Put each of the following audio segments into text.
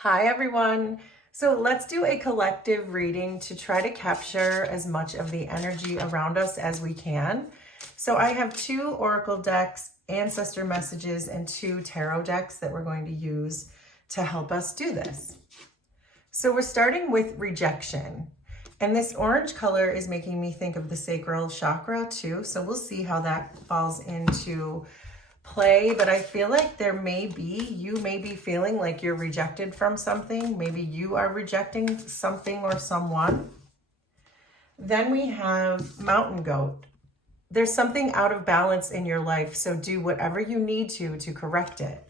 Hi, everyone. So let's do a collective reading to try to capture as much of the energy around us as we can. So I have two oracle decks, ancestor messages, and two tarot decks that we're going to use to help us do this. So we're starting with rejection. And this orange color is making me think of the sacral chakra too. So we'll see how that falls into play, but I feel like you may be feeling like you're rejected from something. Maybe you are rejecting something or someone. Then we have mountain goat. There's something out of balance in your life, so do whatever you need to correct it.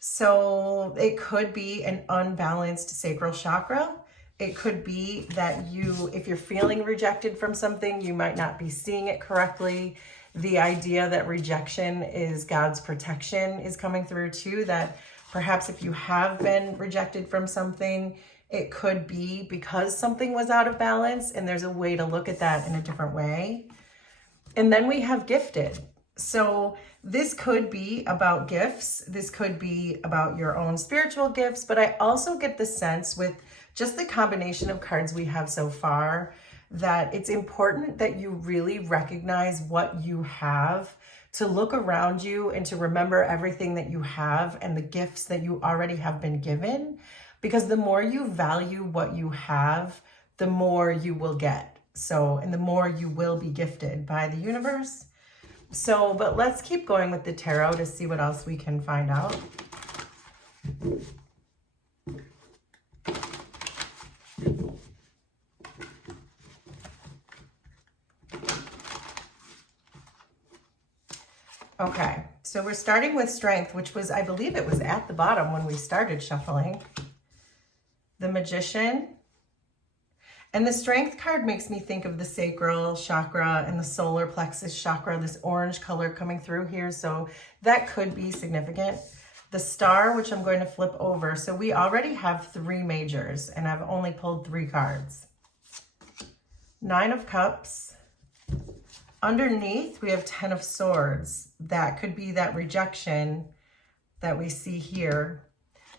So it could be an unbalanced sacral chakra. It could be that if you're feeling rejected from something, you might not be seeing it correctly. The idea that rejection is God's protection is coming through too, that perhaps if you have been rejected from something, it could be because something was out of balance, and there's a way to look at that in a different way. And then we have gifted. So this could be about gifts. This could be about your own spiritual gifts, but I also get the sense with just the combination of cards we have so far that it's important that you really recognize what you have, to look around you and to remember everything that you have and the gifts that you already have been given, because the more you value what you have, the more you will get. And the more you will be gifted by the universe. But let's keep going with the tarot to see what else we can find out. Okay, so we're starting with strength, which was, I believe it was at the bottom when we started shuffling. The Magician. And the strength card makes me think of the sacral chakra and the solar plexus chakra, this orange color coming through here. So that could be significant. The Star, which I'm going to flip over. So we already have three majors and I've only pulled three cards. Nine of Cups. Underneath, we have 10 of Swords. That could be that rejection that we see here.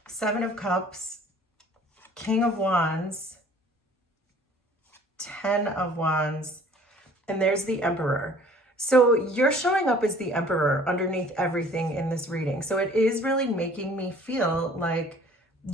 7 of Cups, King of Wands, 10 of Wands, and there's the Emperor. So you're showing up as the Emperor underneath everything in this reading. So it is really making me feel like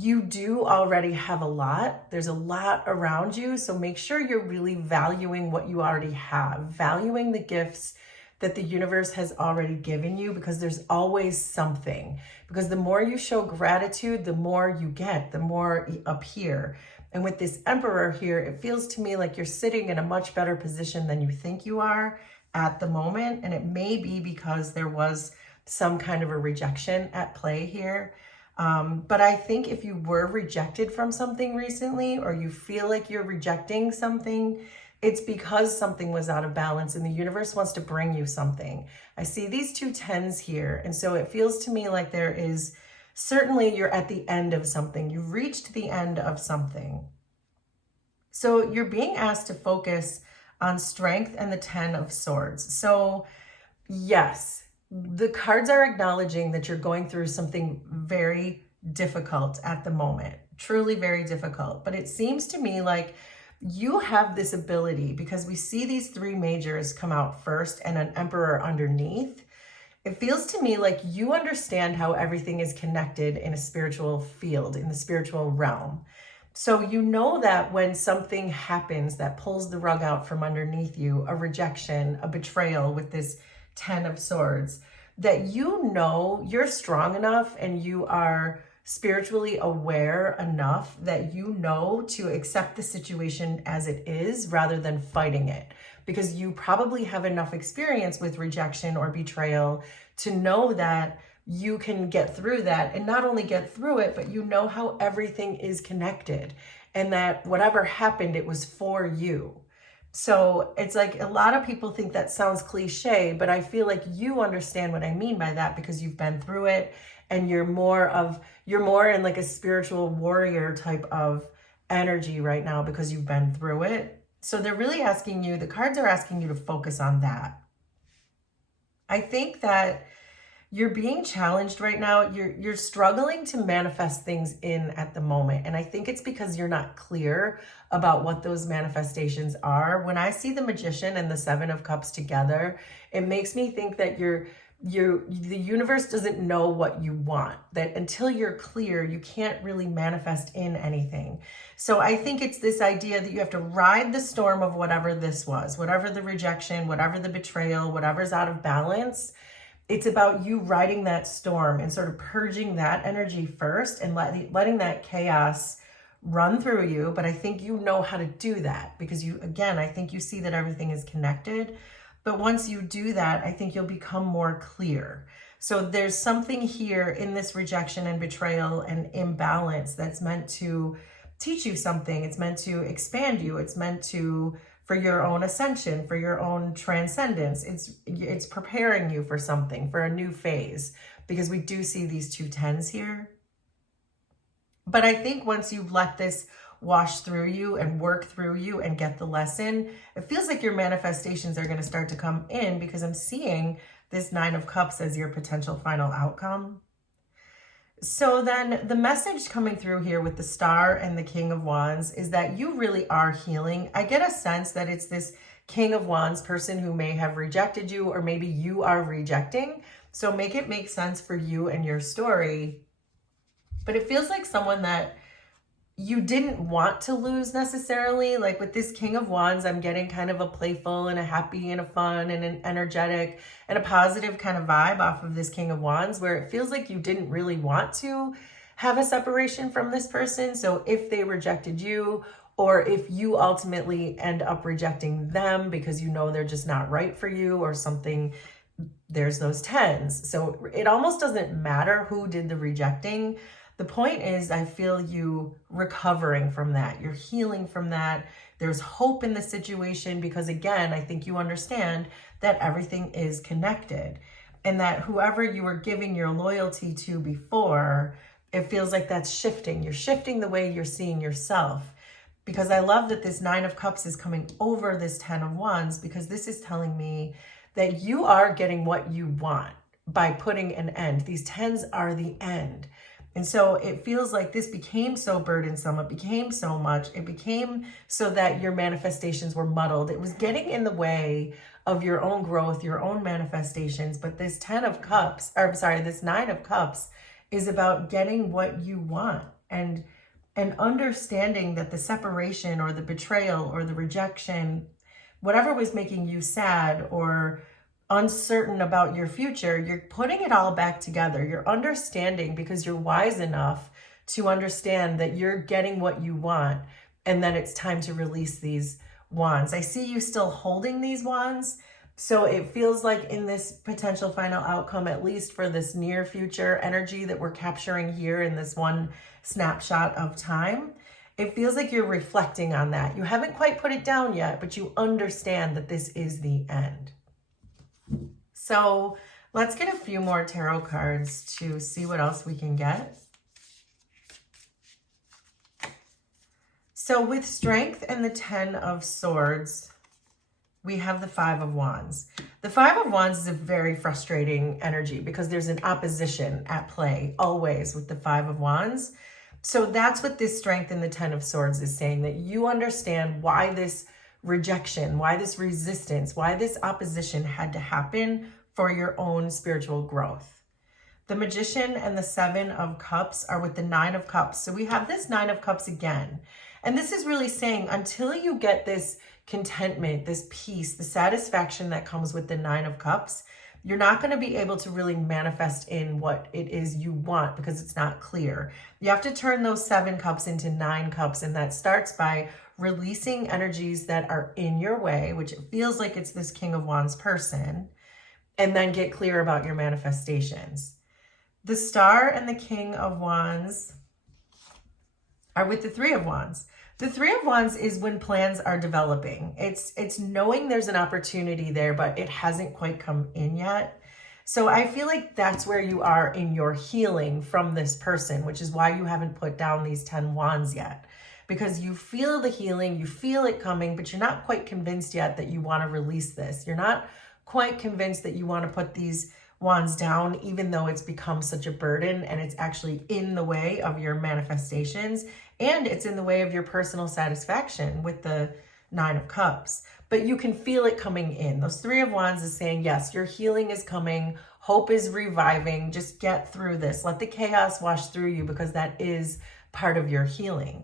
you do already have a lot. There's a lot around you. So make sure you're really valuing what you already have, valuing the gifts that the universe has already given you, because there's always something. Because the more you show gratitude, the more you get, the more appear. And with this Emperor here, it feels to me like you're sitting in a much better position than you think you are at the moment. And it may be because there was some kind of a rejection at play here. But I think if you were rejected from something recently, or you feel like you're rejecting something, it's because something was out of balance and the universe wants to bring you something. I see these two tens here. And so it feels to me like there is certainly you're at the end of something. You've reached the end of something. So you're being asked to focus on strength and the 10 of Swords. So yes, the cards are acknowledging that you're going through something very difficult at the moment, truly very difficult. But it seems to me like you have this ability, because we see these three majors come out first and an Emperor underneath. It feels to me like you understand how everything is connected in a spiritual field, in the spiritual realm. So you know that when something happens that pulls the rug out from underneath you, a rejection, a betrayal with this 10 of Swords, that you know you're strong enough and you are spiritually aware enough that you know to accept the situation as it is rather than fighting it, because you probably have enough experience with rejection or betrayal to know that you can get through that, and not only get through it, but you know how everything is connected and that whatever happened, it was for you. So it's like a lot of people think that sounds cliche, but I feel like you understand what I mean by that, because you've been through it and you're more in like a spiritual warrior type of energy right now because you've been through it. So they're really asking you, the cards are asking you to focus on that. I think that you're being challenged right now. You're struggling to manifest things in at the moment. And I think it's because you're not clear about what those manifestations are. When I see the Magician and the Seven of Cups together, it makes me think that the universe doesn't know what you want, that until you're clear, you can't really manifest in anything. So I think it's this idea that you have to ride the storm of whatever this was, whatever the rejection, whatever the betrayal, whatever's out of balance. It's about you riding that storm and sort of purging that energy first and letting that chaos run through you. But I think you know how to do that because I think you see that everything is connected. But once you do that, I think you'll become more clear. So there's something here in this rejection and betrayal and imbalance that's meant to teach you something. It's meant to expand you. It's meant to, for your own ascension, for your own transcendence. It's preparing you for something, for a new phase, because we do see these two tens here. But I think once you've let this wash through you and work through you and get the lesson, it feels like your manifestations are going to start to come in, because I'm seeing this Nine of Cups as your potential final outcome. So then the message coming through here with the Star and the King of Wands is that you really are healing. I get a sense that it's this King of Wands person who may have rejected you, or maybe you are rejecting. So make it make sense for you and your story. But it feels like someone that you didn't want to lose necessarily. Like with this King of Wands, I'm getting kind of a playful and a happy and a fun and an energetic and a positive kind of vibe off of this King of Wands, where it feels like you didn't really want to have a separation from this person. So if they rejected you, or if you ultimately end up rejecting them because you know they're just not right for you or something, there's those tens. So it almost doesn't matter who did the rejecting. The point is, I feel you recovering from that. You're healing from that. There's hope in the situation because, again, I think you understand that everything is connected, and that whoever you were giving your loyalty to before, it feels like that's shifting. You're shifting the way you're seeing yourself, because I love that this Nine of Cups is coming over this Ten of Wands, because this is telling me that you are getting what you want by putting an end. These tens are the end. And so it feels like this became so burdensome. It became so much. It became so that your manifestations were muddled. It was getting in the way of your own growth, your own manifestations. But this this Nine of Cups is about getting what you want and understanding that the separation or the betrayal or the rejection, whatever was making you sad or uncertain about your future, you're putting it all back together. You're understanding, because you're wise enough to understand that you're getting what you want, and then it's time to release these wands. I see you still holding these wands. So it feels like in this potential final outcome, at least for this near future energy that we're capturing here in this one snapshot of time, it feels like you're reflecting on that. You haven't quite put it down yet, but you understand that this is the end. So let's get a few more tarot cards to see what else we can get. So with Strength and the Ten of Swords, we have the Five of Wands. The Five of Wands is a very frustrating energy because there's an opposition at play always with the Five of Wands. So that's what this Strength and the Ten of Swords is saying, that you understand why this rejection, why this resistance, why this opposition had to happen for your own spiritual growth. The Magician and the Seven of Cups are with the Nine of Cups. So we have this Nine of Cups again. And this is really saying, until you get this contentment, this peace, the satisfaction that comes with the Nine of Cups, you're not going to be able to really manifest in what it is you want, because it's not clear. You have to turn those 7 cups into 9 cups. And that starts by releasing energies that are in your way, which it feels like it's this King of Wands person, and then get clear about your manifestations. The Star and the King of Wands are with the Three of Wands. The Three of Wands is when plans are developing. It's knowing there's an opportunity there, but it hasn't quite come in yet. So I feel like that's where you are in your healing from this person, which is why you haven't put down these 10 wands yet. Because you feel the healing, you feel it coming, but you're not quite convinced yet that you want to release this. You're not quite convinced that you want to put these Wands down, even though it's become such a burden and it's actually in the way of your manifestations and it's in the way of your personal satisfaction with the Nine of Cups. But you can feel it coming in. Those Three of Wands is saying, yes, your healing is coming. Hope is reviving. Just get through this. Let the chaos wash through you, because that is part of your healing.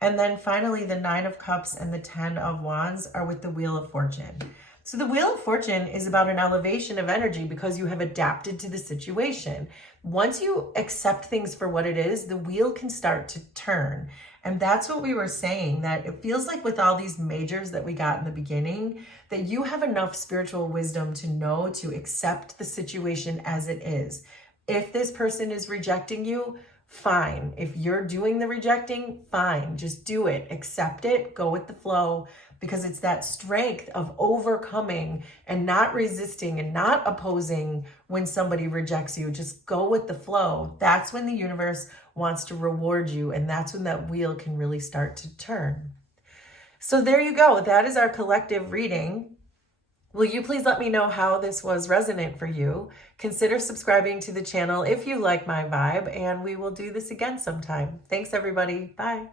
And then finally, the Nine of Cups and the 10 of Wands are with the Wheel of Fortune. So the Wheel of Fortune is about an elevation of energy because you have adapted to the situation. Once you accept things for what it is, the wheel can start to turn. And that's what we were saying, that it feels like with all these majors that we got in the beginning, that you have enough spiritual wisdom to know to accept the situation as it is. If this person is rejecting you, fine. If you're doing the rejecting, fine. Just do it. Accept it. Go with the flow, because it's that strength of overcoming and not resisting and not opposing when somebody rejects you. Just go with the flow. That's when the universe wants to reward you, and that's when that wheel can really start to turn. So there you go. That is our collective reading. Will you please let me know how this was resonant for you? Consider subscribing to the channel if you like my vibe, and we will do this again sometime. Thanks, everybody. Bye.